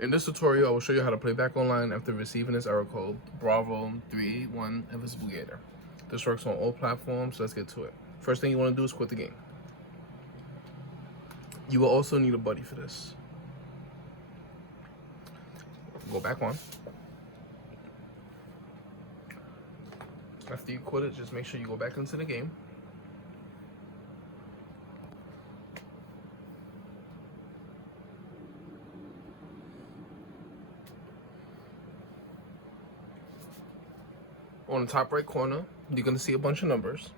In this tutorial, I will show you how to play back online after receiving this error code, Bravo 381 Invisible Gator. This works on all platforms, so let's get to it. First thing you want to do is quit the game. You will also need a buddy for this. Go back on. After you quit it, just make sure you go back into the game. On the top right corner, you're going to see a bunch of numbers.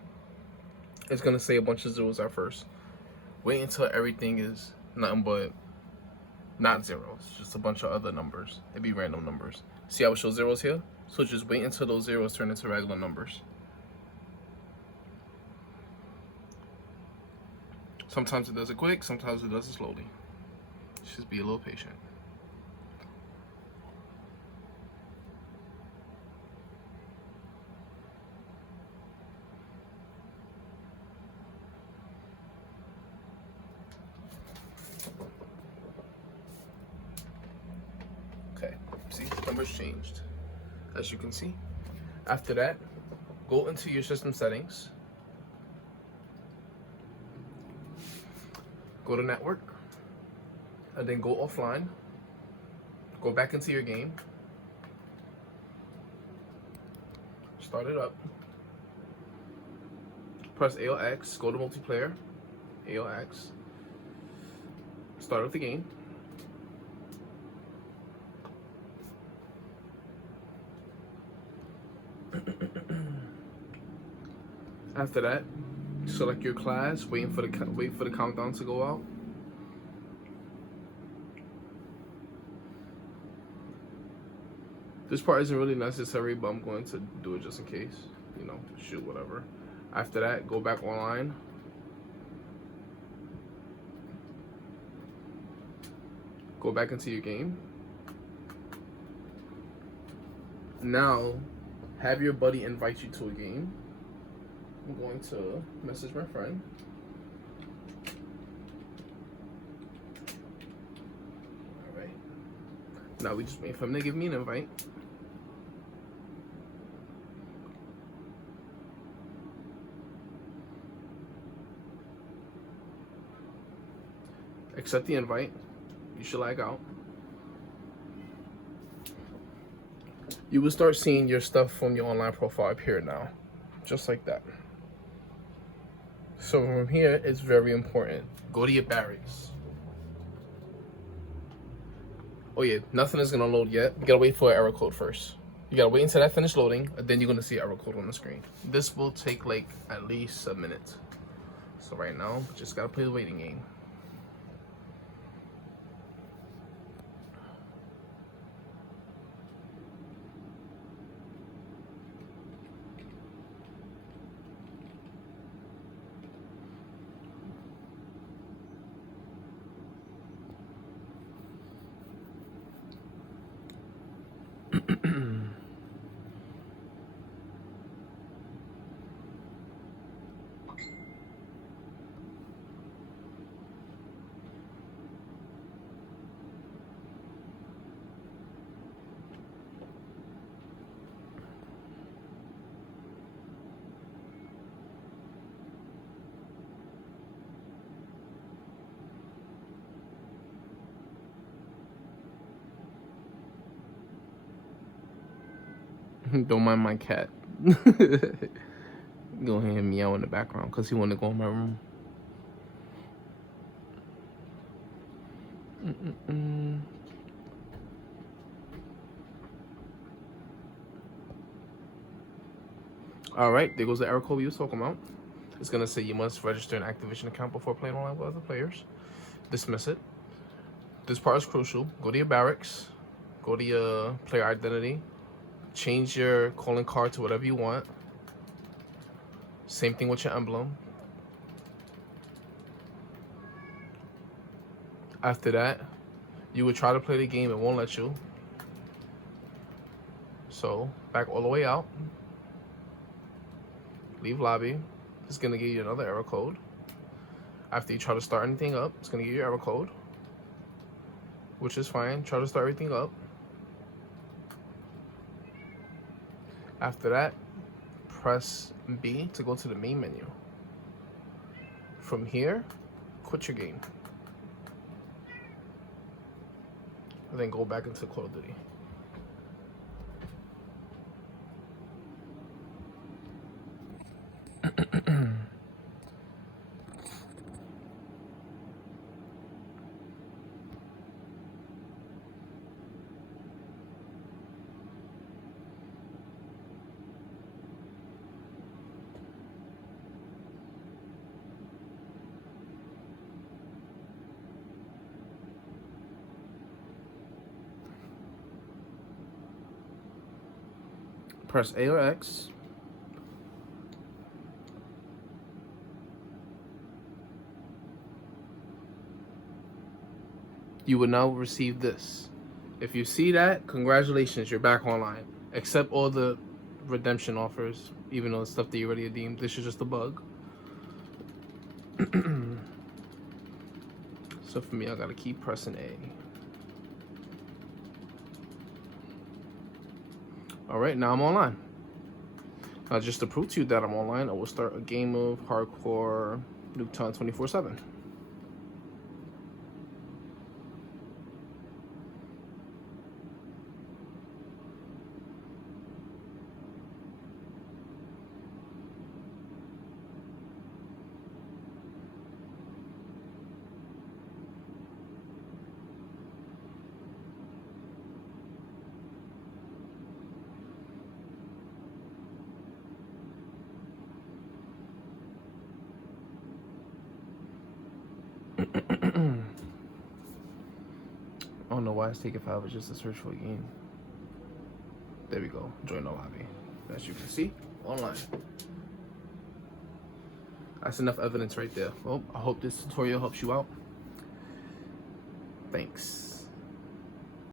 It's going to say a bunch of zeros at first. Wait until everything is nothing but not zeros, just a bunch of other numbers. It'd be random numbers. See how it shows zeros here? So just wait until those zeros turn into regular numbers. Sometimes it does it quick, sometimes it does it slowly. Just be a little patient. Okay, see, numbers changed, as you can see. After that, go into your system settings, go to network, and then go offline, go back into your game, start it up, press ALX, go to multiplayer, ALX, start up the game. After that, select your class, wait for the countdown to go out. This part isn't really necessary, but I'm going to do it just in case, you know, shoot, whatever. After that, go back online. Go back into your game. Now, have your buddy invite you to a game. I'm going to message my friend. Alright. Now we just wait for him to give me an invite. Accept the invite. You should lag out. You will start seeing your stuff from your online profile appear now. Just like that. So from here, it's very important. Go to your barracks. Oh yeah, nothing is gonna load yet. You gotta wait for an error code first. You gotta wait until that finishes loading, and then you're gonna see an error code on the screen. This will take like at least a minute. So right now, just gotta play the waiting game. Don't mind my cat. Go ahead and meow in the background because he wanted to go in my room. Alright, there goes the error code we was talking about. It's going to say you must register an Activision account before playing online with other players. Dismiss it. This part is crucial. Go to your barracks. Go to your player identity. Change your calling card to whatever you want. Same thing with your emblem. After that, you would try to play the game, it won't let you. So, back all the way out. Leave lobby. It's gonna give you another error code. After you try to start anything up, it's gonna give you an error code. which is fine. Try to start everything up. After that, press B to go to the main menu. From here, quit your game. And then go back into Call of Duty. Press A or X. You will now receive this. If you see that, congratulations, you're back online. Accept all the redemption offers, even though it's stuff that you already redeemed. This is just a bug. So for me, I gotta keep pressing A. Alright, now I'm online. Now just to prove to you that I'm online, I will start a game of Hardcore Nuketown 24/7. I don't know why it's taking forever just to search for a game. There we go. Join the lobby. As you can see, online. That's enough evidence right there. Well, I hope this tutorial helps you out. Thanks.